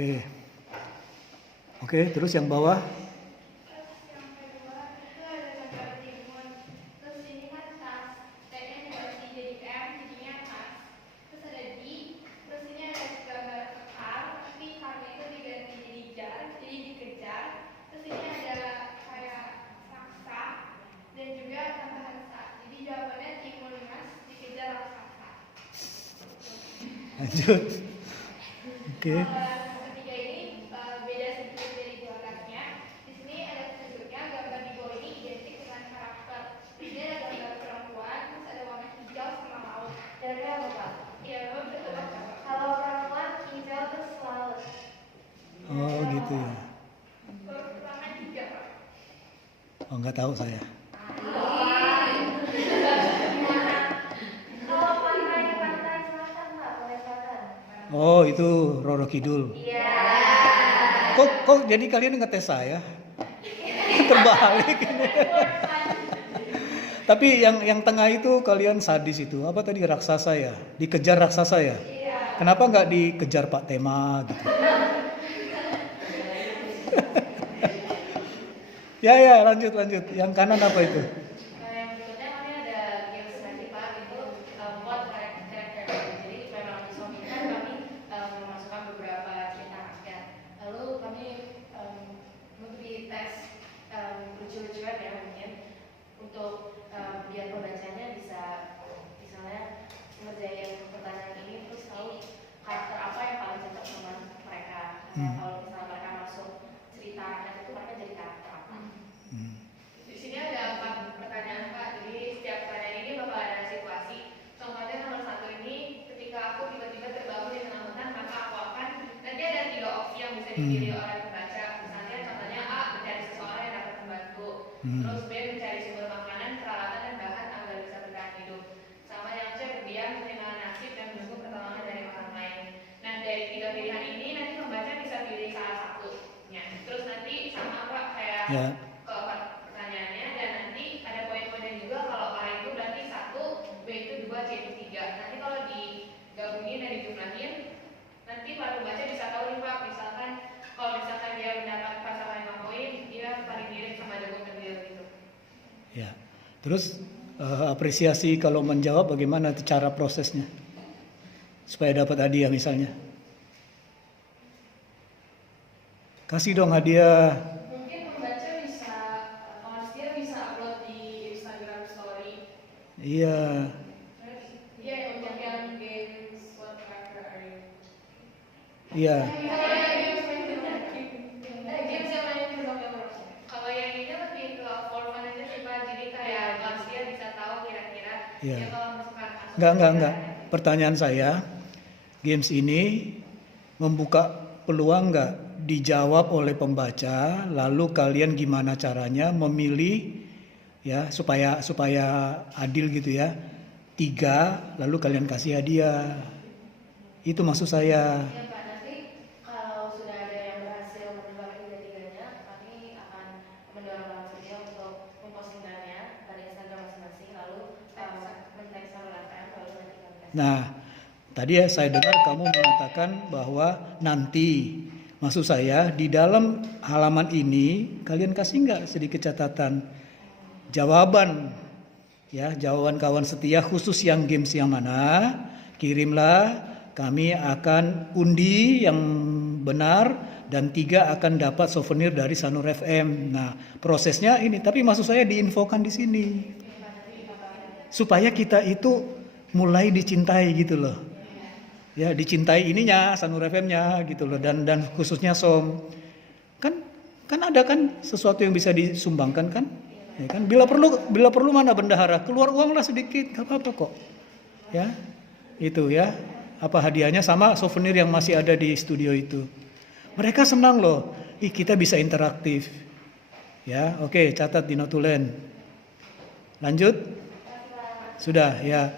Oke. Oke, terus yang bawah. Lanjut. Oke. Ketiga ini beda sedikit dari dua atasnya. Di sini ada petunjuknya, gambar di bawah ini identik dengan karakter. Di sini ada gambar perempuan, terus ada warna hijau sama laut. Dan apa Pak? Iya, Bapak bisa tebak apa? Kalau perempuan hijau terus laut. Oh gitu ya. Kalau perempuan hijau Pak. Oh nggak tahu saya. Oh itu Roro Kidul. Iya. Kok jadi kalian ngetes saya? Terbalik. Tapi yang tengah itu kalian sadis itu. Apa tadi raksasa ya? Dikejar raksasa ya? Iya. Kenapa nggak dikejar Pak Tema gitu? Ya lanjut. Yang kanan apa itu? Yang berikutnya kami ada games nanti Pak, itu buat karakter. Jadi memang disuamikan kami memasukkan beberapa cerita rakyat. Lalu kami memberi tes lucu-lucuan ya mungkin untuk biar pembacanya bisa misalnya ngerjain pertanyaan ini terus tahu karakter apa yang paling cocok sama mereka. Kalau misalnya mereka masuk cerita rakyat itu mereka jadi karakter apa. Di sini ada 4 pertanyaan Pak, jadi setiap pertanyaan ini bakal ada situasi. Contohnya nomor 1 ini, ketika aku tiba-tiba terbangun di tengah hutan, maka aku akan, nanti ada 3 opsi yang bisa dipilih oleh pembaca. Misalnya contohnya A, mencari seseorang yang dapat membantu. Terus B, mencari sumber makanan, peralatan, dan bahan agar bisa bertahan hidup. Sama yang C, berdiam, menerima nasib, dan menunggu pertolongan dari orang lain. Nah dari 3 pilihan ini, nanti pembaca bisa pilih salah satunya. Terus nanti sama Pak, kayak keempat pertanyaannya, dan nanti ada poin-poinnya juga. Kalau A itu berarti 1, B itu 2, C itu 3. Nanti kalau digabungin dan dijumlahin, nanti para pembaca bisa tahu nih Pak, misalkan kalau misalkan dia mendapat pasangan 5 poin, dia paling mirip sama jago kendil gitu. Ya. Terus apresiasi kalau menjawab bagaimana cara prosesnya supaya dapat hadiah misalnya. Kasih dong hadiah. Mungkin pembaca bisa, Mas dia bisa upload di Instagram Story. Iya. Iya, yang games what character are you? Iya. Kalau yang ini lebih ke for fun aja sih Pak, jadi kayak Mas dia bisa tahu kira-kira Iya. dia kalau masukkan Enggak. Pertanyaan saya, games ini membuka peluang enggak dijawab oleh pembaca, lalu kalian gimana caranya memilih ya supaya adil gitu ya. 3 lalu kalian kasih hadiah. Itu maksud saya. Ya Pak, nanti kalau sudah ada yang berhasil menebak tiga-tiganya, kami akan mendorong langsungnya untuk mempostingkannya pada Instagram masing-masing, lalu men-tag Salur FM, lalu nanti kami kasih. Nah, tadi ya saya dengar kamu mengatakan bahwa nanti, maksud saya di dalam halaman ini kalian kasih nggak sedikit catatan jawaban, ya jawaban kawan setia khusus yang games yang mana, kirimlah, kami akan undi yang benar dan 3 akan dapat souvenir dari Sanur FM. Nah, prosesnya ini, tapi maksud saya diinfokan di sini supaya kita itu mulai dicintai gitu loh. Ya, dicintai ininya Sanur FM-nya gitu loh, dan khususnya Som. Kan ada kan sesuatu yang bisa disumbangkan kan? Ya kan, bila perlu mana bendahara, keluar uanglah sedikit, enggak apa-apa kok. Ya. Itu ya. Apa hadiahnya sama souvenir yang masih ada di studio itu. Mereka senang loh. Kita bisa interaktif. Ya, oke, catat di notulen. Lanjut. Sudah, ya.